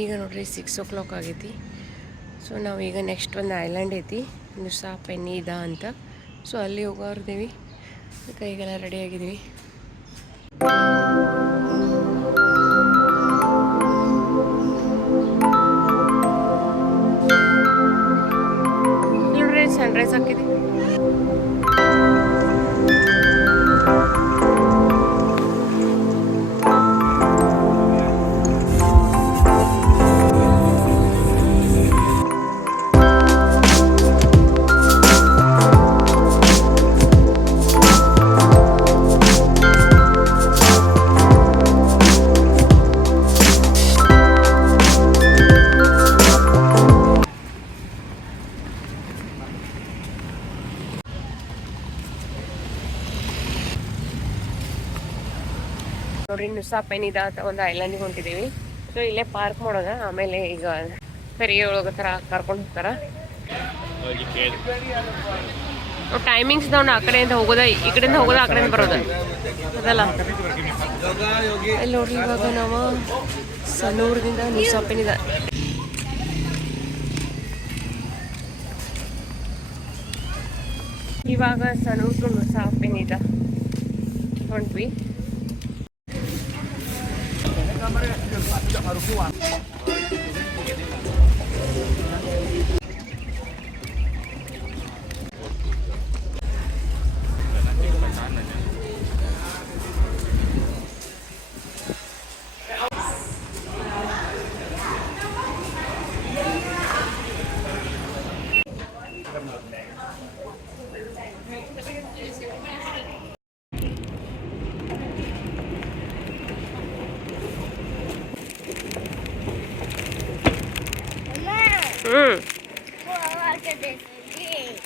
ಈಗ ನೋಡ್ರಿ 6 o'clock ಆಗೈತಿ. ಸೊ ನಾವೀಗ ನೆಕ್ಸ್ಟ್ ಒಂದು ಐಲ್ಯಾಂಡ್ ಐತಿ ನುಸಾ ಪೆನಿದಾ ಅಂತ. ಸೊ ಅಲ್ಲಿ ಹೋಗೋರ್ದೇವಿ. ಕೈಗೆಲ್ಲ ರೆಡಿ ಆಗಿದ್ದೀವಿ. ನೋಡ್ರಿ ಸನ್ರೈಸ್ ಆಗಿದೆ. ನೋಡ್ರಿ ನುಸಾ ಪೆನಿದಾ ಅಂತ ಒಂದು ಐಲ್ಯಾಂಡಿಗೆ ಹೊಂಟಿದ್ದೀವಿ. ಸೊ ಇಲ್ಲೇ ಪಾರ್ಕ್ ಮಾಡೋದ, ಆಮೇಲೆ ಈಗ ಫೆರಿ ಒಳಗೆ ಥರ ಕರ್ಕೊಂಡು ಹೋಗ್ತಾರ. ಟೈಮಿಂಗ್ಸ್ ನಾವು ಆ ಕಡೆಯಿಂದ ಹೋಗೋದ, ಈ ಕಡೆಯಿಂದ ಹೋಗೋದ, ಆ ಕಡೆಯಿಂದ ಬರೋದ ಅದಲ್ಲ. ಇಲ್ಲಿ ನೋಡ್ರಿ ಇವಾಗ ನಾವು ಸನ್ನೂರದಿಂದ ನುಸಾ ಪೆನಿದಾ ಇವಾಗ ಸನ್ನೂರ್ ಟು ನುಸಾ ಪೆನಿದಾ ಹೊಂಟ್ವಿ.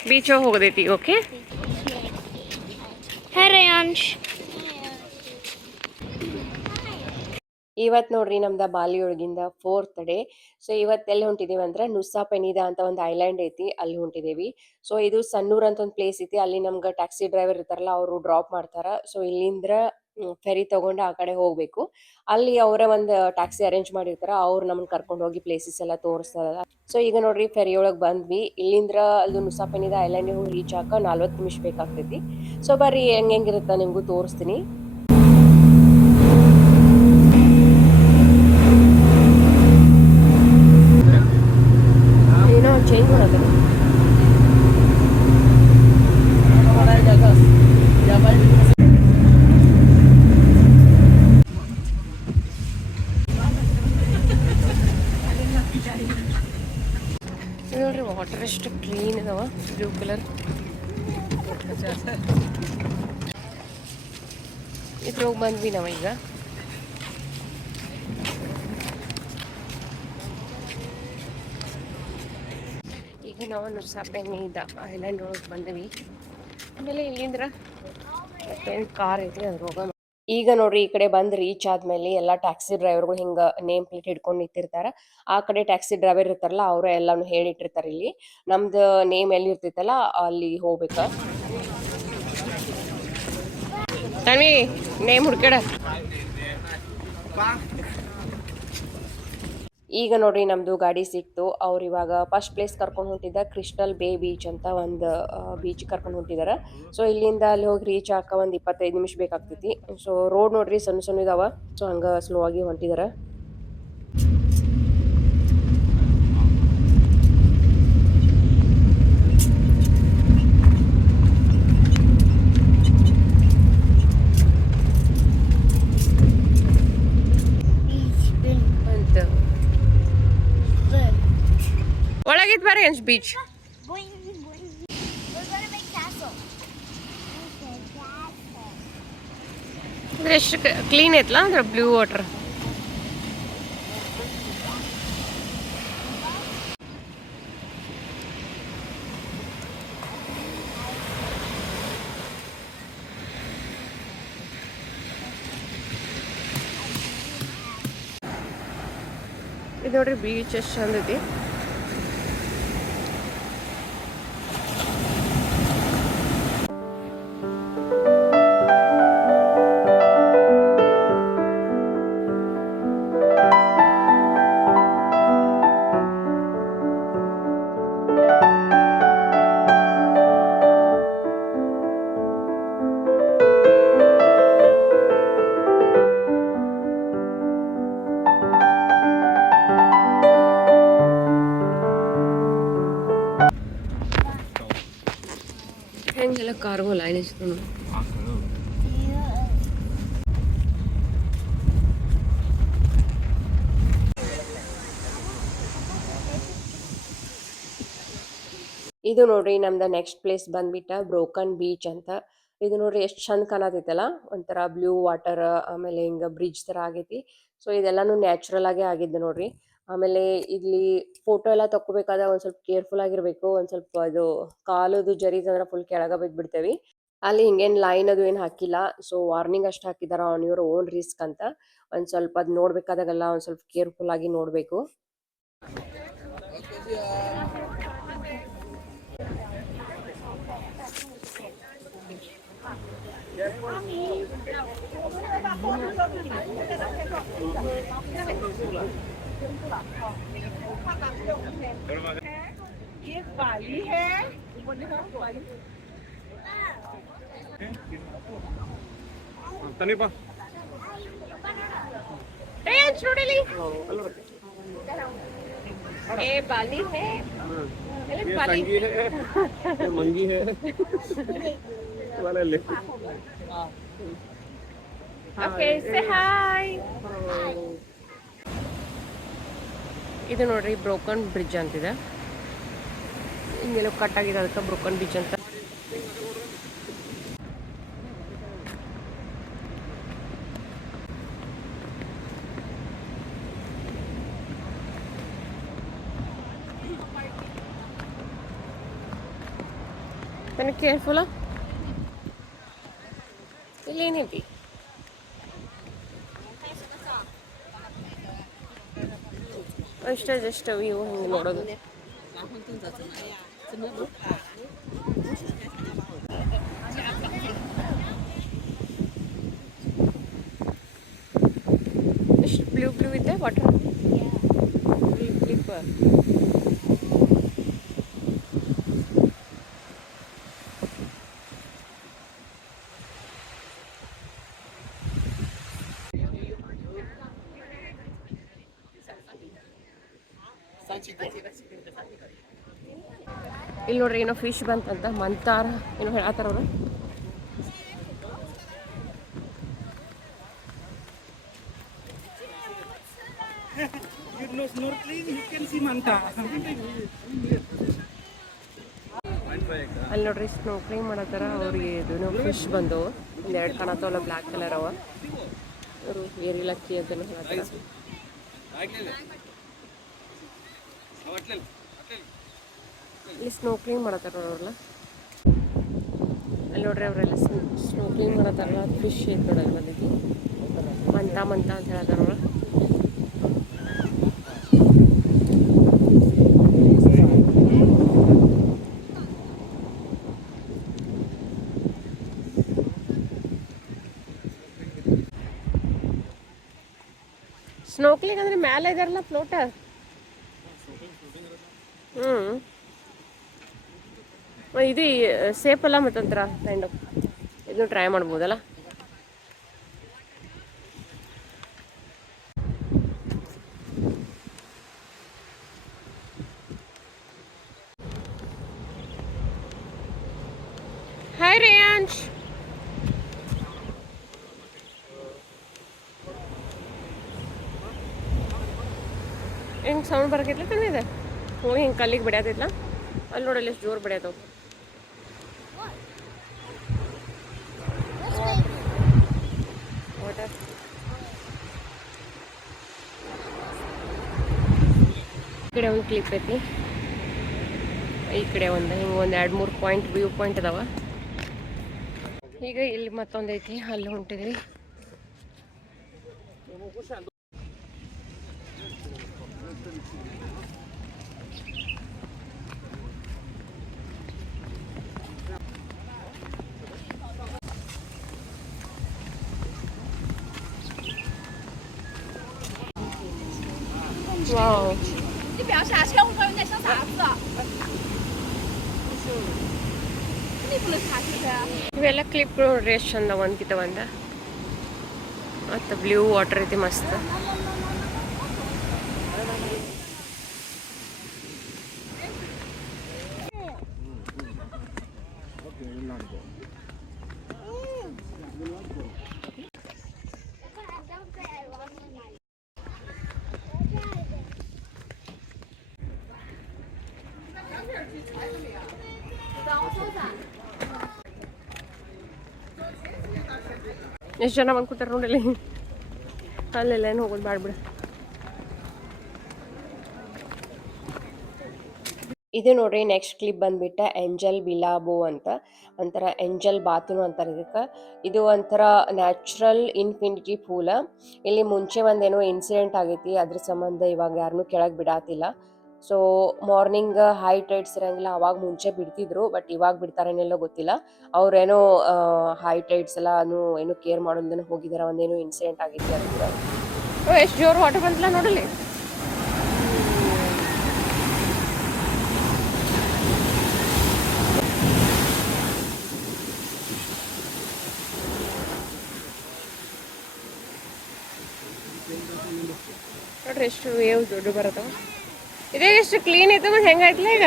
ಬೀಚ್ ಹೋಗೋದೈತಿ. ಓಕೆ ಇವತ್ತು ನೋಡ್ರಿ ನಮ್ದು ಬಾಲಿ ಒಳಗಿಂದ 4th ಡೇ. ಸೊ ಇವತ್ತು ಎಲ್ಲಿ ಹೊಂಟಿದೀವಿ ಅಂದ್ರೆ ನುಸಾ ಪೆನಿದಾ ಅಂತ ಒಂದು ಐಲ್ಯಾಂಡ್ ಐತಿ, ಅಲ್ಲಿ ಹೊಂಟಿದೇವಿ. ಸೊ ಇದು ಸನ್ನೂರ್ ಅಂತ ಒಂದು ಪ್ಲೇಸ್ ಐತಿ. ಅಲ್ಲಿ ನಮ್ಗೆ ಟ್ಯಾಕ್ಸಿ ಡ್ರೈವರ್ ಇರ್ತಾರಲ್ಲ ಅವರು ಡ್ರಾಪ್ ಮಾಡ್ತಾರ. ಸೊ ಇಲ್ಲಿಂದ್ರ ಫೆರಿ ತಗೊಂಡು ಆ ಕಡೆ ಹೋಗ್ಬೇಕು. ಅಲ್ಲಿ ಅವರ ಒಂದು ಟ್ಯಾಕ್ಸಿ ಅರೇಂಜ್ ಮಾಡಿರ್ತಾರ, ಅವ್ರು ನಮ್ಮನ್ನ ಕರ್ಕೊಂಡು ಹೋಗಿ ಪ್ಲೇಸಸ್ ಎಲ್ಲ ತೋರಿಸ್ತಾರ. ಸೊ ಈಗ ನೋಡ್ರಿ ಫೆರಿ ಒಳಗೆ ಬಂದ್ವಿ. ಇಲ್ಲಿಂದ್ರ ಅದು ನುಸಾ ಪೆನಿದಾ ಐಲ್ಯಾಂಡಿಗೆ ಹೋಗಿ ರೀಚ್ ಆಗ 40 ನಿಮಿಷ ಬೇಕಾಗ್ತೈತಿ. ಸೊ ಬರ್ರಿ ಹೆಂಗಿರುತ್ತ ನಿಮ್ಗೂ ತೋರಿಸ್ತೀನಿ. ಏನೋ ಚೇಂಜ್ ಮಾಡೋದು ನೋಡ್ರಿ. ವಾಟರ್ ಎಷ್ಟು ಕ್ಲೀನ್ ಇದಾವ, ಬ್ಲೂ ಕಲರ್. ಇದ್ರೋಗಿ ಬಂದ್ವಿ ನಾವು ಈಗ. ಈಗ ನಾವು ನುಸಾ ಪೆನಿದಾ ಐಲ್ಯಾಂಡ್ ಒಳಗೆ ಬಂದ್ವಿ. ಆಮೇಲೆ ಇಲ್ಲಿಂದ್ರ ಕಾರ್ ಐತಿ, ಅದ್ರ ಹೋಗೋಣ. ಈಗ ನೋಡ್ರಿ ಈ ಕಡೆ ಬಂದು ರೀಚ್ ಆದ್ಮೇಲೆ ಎಲ್ಲ ಟ್ಯಾಕ್ಸಿ ಡ್ರೈವರ್ಗಳು ಹಿಂಗ ನೇಮ್ ಪ್ಲೇಟ್ ಹಿಡ್ಕೊಂಡು ನಿಂತಿರ್ತಾರ. ಆ ಕಡೆ ಟ್ಯಾಕ್ಸಿ ಡ್ರೈವರ್ ಇರ್ತಾರಲ್ಲ ಅವ್ರ ಎಲ್ಲಾನು ಹೇಳಿಟ್ಟಿರ್ತಾರ. ಇಲ್ಲಿ ನಮ್ದು ನೇಮ್ ಎಲ್ಲಿ ಇರ್ತೈತಲ್ಲ ಅಲ್ಲಿ ಹೋಗ್ಬೇಕ. ತನ್ವಿ ನೇಮ್ ಹುಡ್ಕಡ. ಈಗ ನೋಡ್ರಿ ನಮ್ದು ಗಾಡಿ ಸಿಕ್ತು. ಅವ್ರು ಇವಾಗ ಫಸ್ಟ್ ಪ್ಲೇಸ್ ಕರ್ಕೊಂಡು ಹೊಂಟಿದ್ದ ಕ್ರಿಸ್ಟಲ್ ಬೇ ಬೀಚ್ ಅಂತ ಒಂದು ಬೀಚ್ ಕರ್ಕೊಂಡು ಹೊಂಟಿದಾರ. ಸೊ ಇಲ್ಲಿಂದ ಅಲ್ಲಿ ಹೋಗಿ ರೀಚ್ ಆಗ ಒಂದು 25 ನಿಮಿಷ ಬೇಕಾಗ್ತೈತಿ. ಸೊ ರೋಡ್ ನೋಡ್ರಿ ಸಣ್ಣ ಸಣ್ಣ ಇದಾವ. ಸೊ ಹಂಗ ಸ್ಲೋ ಆಗಿ ಹೊಂಟಿದಾರ. ಒಳಗಿದ್ ಬರ್ರಿ ಅನ್ಸ್ ಬೀಚ್. ಅಂದ್ರೆ ಎಷ್ಟು ಕ್ಲೀನ್ ಐತ್ಲಾ ಅಂದ್ರೆ ಬ್ಲೂ ವಾಟರ್. ಇದು ನೋಡ್ರಿ ಬೀಚ್ ಎಷ್ಟು ಚಂದ ಐತಿ. कार्गो लाइन ಇದು ನೋಡ್ರಿ ನಮ್ದು ನೆಕ್ಸ್ಟ್ ಪ್ಲೇಸ್ ಬಂದ್ಬಿಟ್ಟ ಬ್ರೋಕನ್ ಬೀಚ್ ಅಂತ. ಇದು ನೋಡ್ರಿ ಎಷ್ಟು ಚಂದ ಕಾಣತೈತಲ್ಲ, ಒಂಥರ ಬ್ಲೂ ವಾಟರ್, ಆಮೇಲೆ ಹಿಂಗ ಬ್ರಿಡ್ಜ್ ತರ ಆಗೈತಿ. ಸೊ ಇದೆಲ್ಲಾನು ನ್ಯಾಚುರಲ್ ಆಗೇ ಆಗಿದ್ದು ನೋಡ್ರಿ. ಆಮೇಲೆ ಇಲ್ಲಿ ಫೋಟೋ ಎಲ್ಲ ತಗೋಬೇಕಾದ್ರೆ ಒಂದ್ ಸ್ವಲ್ಪ ಕೇರ್ಫುಲ್ ಆಗಿರ್ಬೇಕು. ಒಂದ್ ಸ್ವಲ್ಪ ಅದು ಕಾಲದು ಜರೀತಂದ್ರ ಫುಲ್ ಕೆಳಗ ಬಿದ್ಬಿಡ್ತೇವಿ. ಅಲ್ಲಿ ಹಿಂಗೇನ್ ಲೈನ್ ಅದು ಏನ್ ಹಾಕಿಲ್ಲ. ಸೊ ವಾರ್ನಿಂಗ್ ಅಷ್ಟು ಹಾಕಿದಾರ ಆನ್ ಯುವರ್ ಓನ್ ರಿಸ್ಕ್ ಅಂತ. ಒಂದ್ ಸ್ವಲ್ಪ ಅದ್ ನೋಡ್ಬೇಕಾದಾಗೆಲ್ಲ ಒಂದ್ ಸ್ವಲ್ಪ ಕೇರ್ಫುಲ್ ಆಗಿ ನೋಡ್ಬೇಕು. ये बाली है तनिपा ए बाली है, ये संगी है, ये मंगी है वाले ले ಓಕೆ ಸೇ ಹಾಯ್. ಇದು ನೋಡ್ರಿ ಬ್ರೋಕನ್ ಬ್ರಿಡ್ಜ್ ಅಂತಿದೆ. ಹಿಂಗೆಲ್ಲ ಕಟ್ ಆಗಿದೆ, ಅದಕ್ಕೆ ಬ್ರೋಕನ್ ಬ್ರಿಡ್ಜ್ ಅಂತ. ನನಗೆ ಕೇರ್ಫುಲ್ಲ ಇಲ್ಲೇನೈತಿ. ಅಷ್ಟೇ ಜಸ್ಟ್ ವ್ಯೂ ಹಿಂಗೆ ನೋಡೋದು. ಎಷ್ಟು ಬ್ಲೂ ಬ್ಲೂ ಇದೆ ವಾಟರ್. ಇಲ್ಲಿ ನೋಡ್ರಿ ಏನೋ ಫಿಶ್ ಬಂತಂತ ಮಂತಾರ ಏನೋ ಹೇಳತ್ತಾರ ಅವರು. ಅಲ್ಲಿ ನೋಡ್ರಿ ಸ್ನೋಕ್ಲಿಂಗ್ ಮಾಡತ್ತಾರ. ಅವ್ರಿಗೆ ಇದು ಫಿಶ್ ಬಂದು ಒಂದೆರಡು ಕಾಣತ್ತವಲ್ಲ, ಬ್ಲ್ಯಾಕ್ ಕಲರ್ ಅವ. ಅವರು ವೆರಿ ಲಕ್ಕಿ ಅಂತ ಹೇಳ್ತಾರೆ. ಇಲ್ಲಿ ಸ್ನೋಕ್ಲಿಂಗ್ ಮಾಡತ್ತಾರ ಅವ್ರಲ್ಲ. ಅಲ್ಲಿ ನೋಡ್ರಿ ಅವರೆಲ್ಲ ಸ್ನೋಕ್ಲಿಂಗ್ ಮಾಡತ್ತಾರಲ್ಲ, ಫಿಶ್ ಐತೆ ನೋಡಲ್ಲಿ ಬಂದೈತಿ. ಮಂತ ಮಂತ ಅಂತ ಹೇಳ್ತಾರ ಅವ್ರು. ಸ್ನೋಕ್ಲಿಂಗ್ ಅಂದ್ರೆ ಮ್ಯಾಲೆ ಇದಾರಲ್ಲ ಫ್ಲೋಟರ್. ಇದು ಸೇಫ್ ಅಲ್ಲ ಮತ್ತೊಂಥರ ಕೈಂಡ್ ಆಫ್. ಇದನ್ನು ಟ್ರೈ ಮಾಡ್ಬೋದಲ್ಲ. ಹಾಯ್ ರೇಯಾಂಶ್. ಹೆಂಗೆ ಸೌಂಡ್ ಬರಕೈತ್ಲ ತಂದಿದೆ ಹೋಗಿ ಹಿಂಗೆ ಕಲ್ಲಿಗೆ ಬಿಡ್ಯಾತೈತ್ಲ. ಅಲ್ಲಿ ನೋಡಲ್ಲಿ ಎಷ್ಟು ಜೋರು ಬಿಡ್ಯಾತವು. ವಾಟರ್ ಈ ಕಡೆ ಒಂದು ಕ್ಲಿಪ್ ಐತಿ, ಈ ಕಡೆ ಒಂದು ಹಿಂಗೆ ಒಂದು 2-3 ಪಾಯಿಂಟ್ ವ್ಯೂ ಪಾಯಿಂಟ್ ಅದಾವ. ಈಗ ಇಲ್ಲಿ ಮತ್ತೊಂದು ಐತಿ, ಅಲ್ಲಿ ಹೊಂಟಿದ್ವಿ. ವಾವ್, ಇವೆಲ್ಲ ಕ್ಲಿಪ್ ನೋಡ್ರಿ ಎಷ್ಟು ಚಂದ ಒಂದ್ಕಿತ ಒಂದ. ಮತ್ತು ಬ್ಲೂ ವಾಟರ್ ಐತಿ ಮಸ್ತ್. ಎಷ್ಟು ಜನ ಬಂದ್ಕೊತಾರ ನೋಡಿಲ್ಲಿ. ಅಲ್ಲೆಲ್ಲ ಏನು ಹೋಗೋದು ಮಾಡ್ಬಿಡ. ಇದು ನೋಡ್ರಿ ನೆಕ್ಸ್ಟ್ ಕ್ಲಿಪ್ ಬಂದ್ಬಿಟ್ಟ ಏಂಜಲ್ ಬಿಲಾಬೋ ಅಂತ, ಒಂಥರ ಏಂಜಲ್ ಬಾತುನು ಅಂತಾರೆ ಇದಕ್ಕೆ. ಇದು ಒಂಥರ ನ್ಯಾಚುರಲ್ ಇನ್ಫಿನಿಟಿ ಪೂಲ. ಇಲ್ಲಿ ಮುಂಚೆ ಒಂದೇನೋ ಇನ್ಸಿಡೆಂಟ್ ಆಗೈತಿ, ಅದ್ರ ಸಂಬಂಧ ಇವಾಗ ಯಾರನ್ನೂ ಕೆಳಗೆ ಬಿಡಾತಿಲ್ಲ. ಸೊ ಮಾರ್ನಿಂಗ್ ಹೈ ಟೈಡ್ಸ್ ಇರಂಗಿಲ್ಲ, ಅವಾಗ ಮುಂಚೆ ಬಿಡ್ತಿದ್ರು, ಬಟ್ ಇವಾಗ ಬಿಡ್ತಾರೇನೆಲ್ಲ ಗೊತ್ತಿಲ್ಲ. ಅವ್ರೇನೋ ಹೈ ಟೈಡ್ಸ್ ಎಲ್ಲ ಏನು ಕೇರ್ ಮಾಡೋದನ್ನ ಹೋಗಿದಾರ, ಒಂದೇನೋ ಇನ್ಸಿಡೆಂಟ್ ಆಗೈತಿ ಅದಕ್ಕೆ. ಎಷ್ಟು ಜೋರು ವಾಟರ್ ಬಂತಲ್ಲ ನೋಡಲಿ. ನೋಡ್ರಿ ಎಷ್ಟು ವೇವ್ ದೊಡ್ಡ ಬರತ್ತವ. ಇದೇ ಎಷ್ಟು ಕ್ಲೀನ್ ಐತೆ ಮತ್ತೆ ಹೆಂಗಾಯ್ತಲ್ಲ ಈಗ,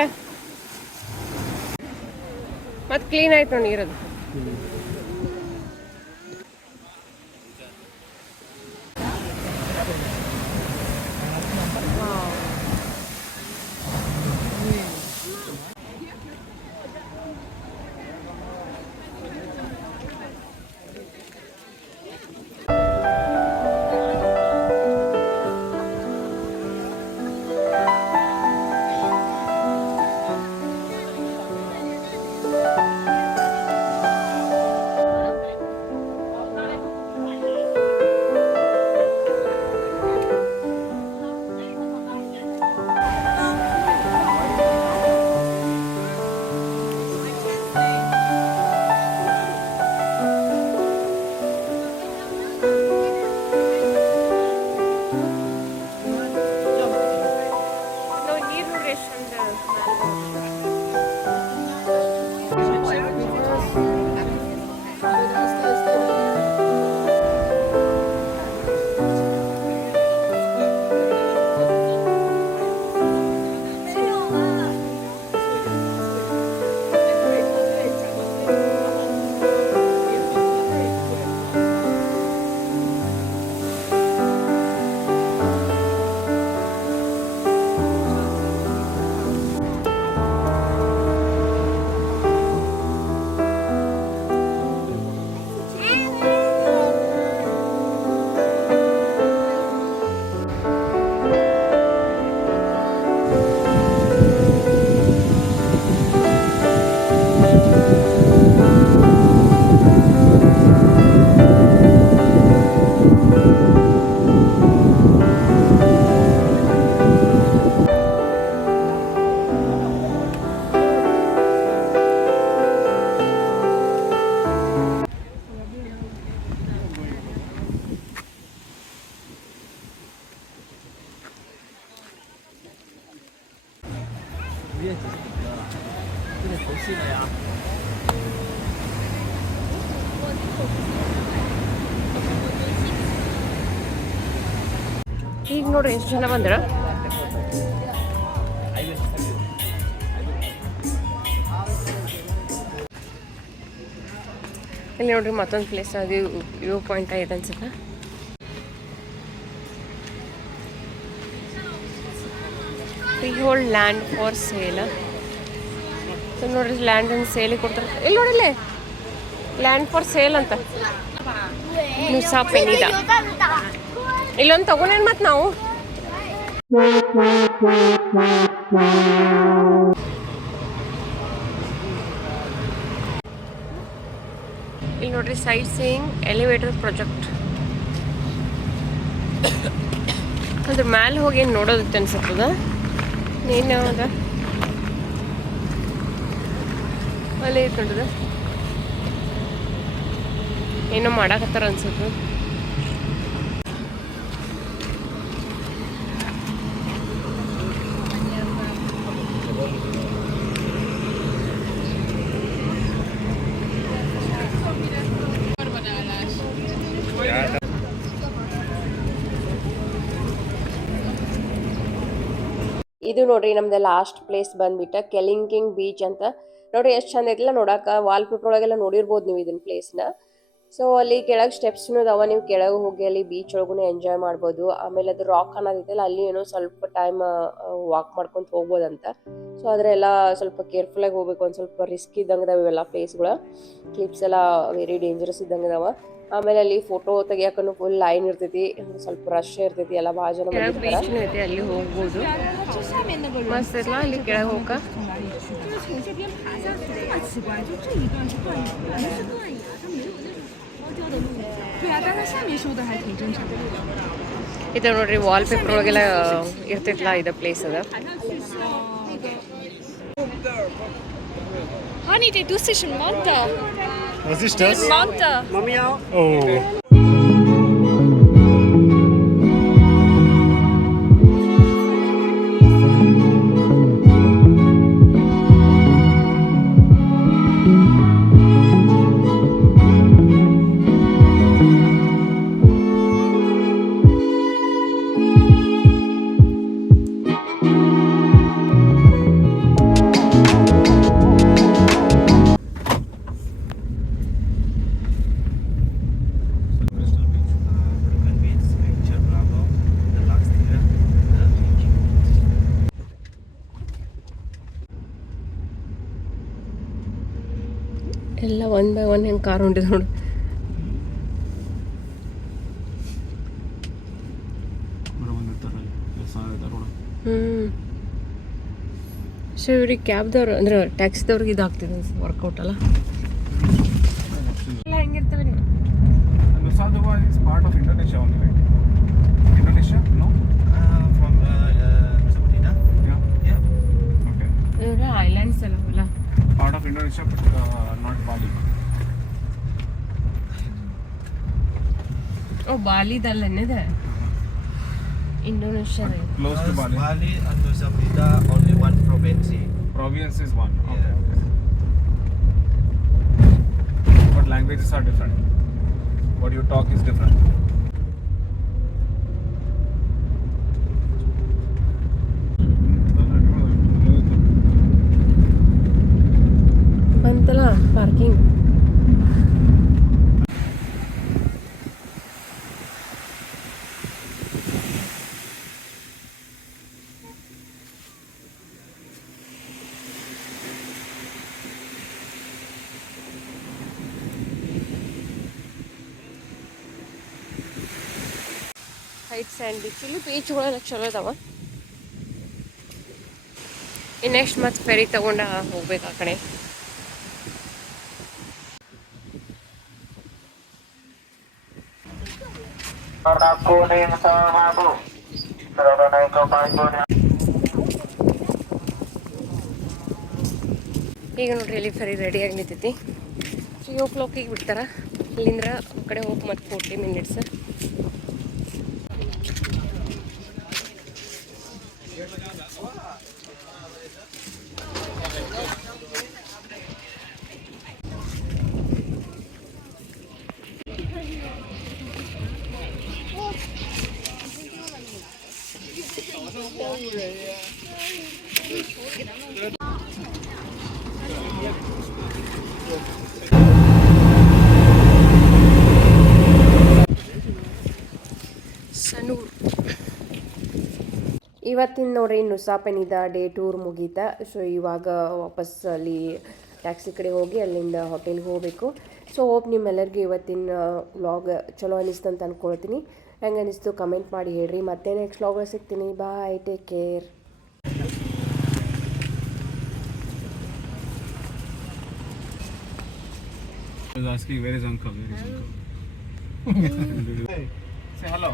ಮತ್ತೆ ಕ್ಲೀನ್ ಆಯ್ತು ನೋಡಿ ನೀರದು. ಈಗ ನೋಡ್ರಿ ಎಷ್ಟು ಜನ ಬಂದ್ರ. ಇಲ್ಲಿ ನೋಡ್ರಿ ಮತ್ತೊಂದು ಪ್ಲೇಸ್ ಅದು ವ್ಯೂ ಪಾಯಿಂಟ್ ಐತೆ ಅನ್ಸುತ್ತೆ. Free land for sale. So ನೋಡ್ರಿ ಲ್ಯಾಂಡ್ ಅನ್ನು ಸೇಲಿಗೆ ಕೊಡ್ತಾರೆ. ಇಲ್ಲಿ ನೋಡಿಲ್ಲೇ ಲ್ಯಾಂಡ್ ಫಾರ್ ಸೇಲ್ ಅಂತ ನುಸಾ ಪೆನಿದ. ಇಲ್ಲೊಂದು ತಗೊಂಡೇನು ಮತ್ತು ನಾವು ಇಲ್ಲಿ ನೋಡ್ರಿ ಸೈಟ್ ಸೀಯಿಂಗ್ ಎಲಿವೇಟರ್ ಪ್ರಾಜೆಕ್ಟ್. ಅದ್ರ ಮ್ಯಾಲೆ ಹೋಗಿ ಏನು ನೋಡೋದಿತ್ತು ಅನ್ಸತ್ತದ. ನೀನು ಯಾವ್ದ ಅಲ್ಲಿ ಇಟ್ಕೊಂಡದ ಏನೋ ಮಾಡಾಕತ್ತಾರ ಅನ್ಸುತ್ತೆ. ಇದು ನೋಡ್ರಿ ನಮ್ದು ಲಾಸ್ಟ್ ಪ್ಲೇಸ್ ಬಂದ್ಬಿಟ್ಟ ಕೆಲಿಂಕಿಂಗ್ ಬೀಚ್ ಅಂತ. ನೋಡ್ರಿ ಎಷ್ಟು ಚಂದ ಐತಿಲ್ಲ ನೋಡಾಕ. ವಾಲ್ ಪೇಪರ್ ಒಳಗೆಲ್ಲ ನೋಡಿರ್ಬೋದು ನೀವು ಇದನ್ನ ಪ್ಲೇಸ್ನ. ಸೊ ಅಲ್ಲಿ ಕೆಳಗೆ ಸ್ಟೆಪ್ಸ್ನು ಅದಾವ, ನೀವು ಕೆಳಗೆ ಹೋಗಿ ಅಲ್ಲಿ ಬೀಚ್ ಒಳಗೂ ಎಂಜಾಯ್ ಮಾಡ್ಬೋದು. ಆಮೇಲೆ ಅದು ರಾಕ್ ಅನ್ನೋದೈತಲ್ಲ ಅಲ್ಲಿ ಏನೋ ಸ್ವಲ್ಪ ಟೈಮ್ ವಾಕ್ ಮಾಡ್ಕೊಂಡು ಹೋಗ್ಬೋದಂತ. ಸೊ ಅದರೆಲ್ಲ ಸ್ವಲ್ಪ ಕೇರ್ಫುಲ್ಲಾಗಿ ಹೋಗ್ಬೇಕು, ಒಂದು ಸ್ವಲ್ಪ ರಿಸ್ಕ್ ಇದ್ದಂಗೆ ಅದಾವ ಇವೆಲ್ಲ ಪ್ಲೇಸ್ಗಳು. ಕ್ಲಿಪ್ಸ್ ಎಲ್ಲ ವೆರಿ ಡೇಂಜರಸ್ ಇದ್ದಂಗೆ ಅದಾವ. ಆಮೇಲೆ ಅಲ್ಲಿ ಫೋಟೋ ತೆಗಿಯಕ್ಕೂ ಫುಲ್ ಲೈನ್ ಇರ್ತೈತಿ, ಸ್ವಲ್ಪ ರಶ್ ಇರ್ತೈತಿ, ಎಲ್ಲ ಭಾಳ ಜನ ಬಂದಿರ್ತಾರ. ಐತಿ, ಅಲ್ಲಿ ಹೋಗ್ಬೋದು. ಮಸ್ತ್ ಐತಲ್ಲ ಅಲ್ಲಿ ಕೆಳಗೆ ಹೋಗಕ್ಕೆ. ಇದು ನೋಡ್ರಿ ವಾಲ್ ಪೇಪರ್ ಒಳಗೆಲ್ಲ ಇರ್ತೈತಲ್ಲ, ಇದು ಪ್ಲೇಸ್ ಅದ. Honey, die Dusse ist ein Monte. Was ist das? Monte. Mami auch. Oh. ಎಲ್ಲ ಒನ್ ಬೈ ಒನ್ ಹೆಂಗೆ ಕಾರ್ ಹೊಂಟಿದೆ ನೋಡು. ಸೊ ಇವ್ರಿಗೆ ಕ್ಯಾಬ್ದವ್ರು ಅಂದ್ರೆ ಟ್ಯಾಕ್ಸಿದವ್ರಿಗೆ ಇದಾಗ್ತಿದೆ ವರ್ಕೌಟ್ ಅಲ್ಲ. ಎಲ್ಲ ಹೆಂಗಿರ್ತವೆ ನೀವು? Nusa Dua is part of Indonesia only, right? Indonesia? No? From Nusa Penida? Yeah. Yeah. Okay. ಇವ್ರ islands ಅಲ್ಲ ಅವೆಲ್ಲ. Part of Indonesia, but not Bali. ಓ ಬಾಲಿದಲ್ಲೇ Indonesia. Close to Bali. Bali and Nusa Penida only one province. Province is one. Okay. Yeah. Okay. But languages are different. What you talk is different. ಬಂತಲ್ಲ parking. White and beach, ಇಲ್ಲಿ ಬೀಚ್ಗಳೆಲ್ಲ ಚಲೋ ಇದಾವ. ಇನ್ನು next ಮತ್ತೆ ferry ತಗೊಂಡ ಹೋಗ್ಬೇಕು ಆ ಕಡೆ. ಈಗ ನೋಡ್ರಿ ಇಲ್ಲಿ ಫೆರಿ ರೆಡಿಯಾಗಿ ನಿಂತೈತಿ. 3 o'clock ಬಿಡ್ತಾರ. ಅಲ್ಲಿಂದ ಆ ಕಡೆ ಹೋಗಿ ಮತ್ತೆ 40 minutes. ಸನೂರ್ ಇವತ್ತಿನ ನೋಡ್ರಿ ನುಸಾ ಪೆನಿದ ಡೇ ಟೂರ್ ಮುಗೀತಾ. ಸೊ ಇವಾಗ ವಾಪಸ್ ಅಲ್ಲಿ ಟ್ಯಾಕ್ಸಿ ಕಡೆ ಹೋಗಿ ಅಲ್ಲಿಂದ ಹೋಟೆಲ್ಗೆ ಹೋಗಬೇಕು. ಸೊ ಹೋಪ್ ನಿಮ್ಮೆಲ್ಲರಿಗೂ ಇವತ್ತಿನ ವ್ಲಾಗ್ ಚಲೋ ಅನಿಸ್ತು ಅಂತ ಅಂದ್ಕೊಳ್ತೀನಿ. ಹೆಂಗೆ ಅನಿಸ್ತು ಕಮೆಂಟ್ ಮಾಡಿ ಹೇಳ್ರಿ. ಮತ್ತೆ ನೆಕ್ಸ್ಟ್ ವ್ಲಾಗಲ್ಲಿ ಸಿಗ್ತೀನಿ. Bye, take care. I was asking, where is uncle? Where is uncle? Hey, say hello.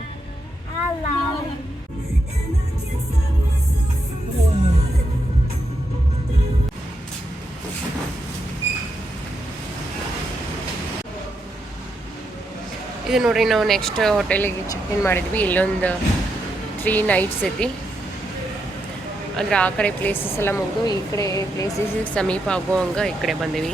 ಇದು ನೋಡ್ರಿ ನಾವು ನೆಕ್ಸ್ಟ್ ಹೋಟೆಲಿಗೆ ಚೆಕ್ ಇನ್ ಮಾಡಿದ್ವಿ. ಇಲ್ಲೊಂದು 3 nights ಐತಿ. ಅಂದ್ರೆ ಆ ಕಡೆ ಪ್ಲೇಸಸ್ ಎಲ್ಲ ಮುಗಿದು ಈ ಕಡೆ ಪ್ಲೇಸಸ್ ಸಮೀಪ ಆಗೋ ಹಂಗೆ ಈ ಕಡೆ ಬಂದೀವಿ.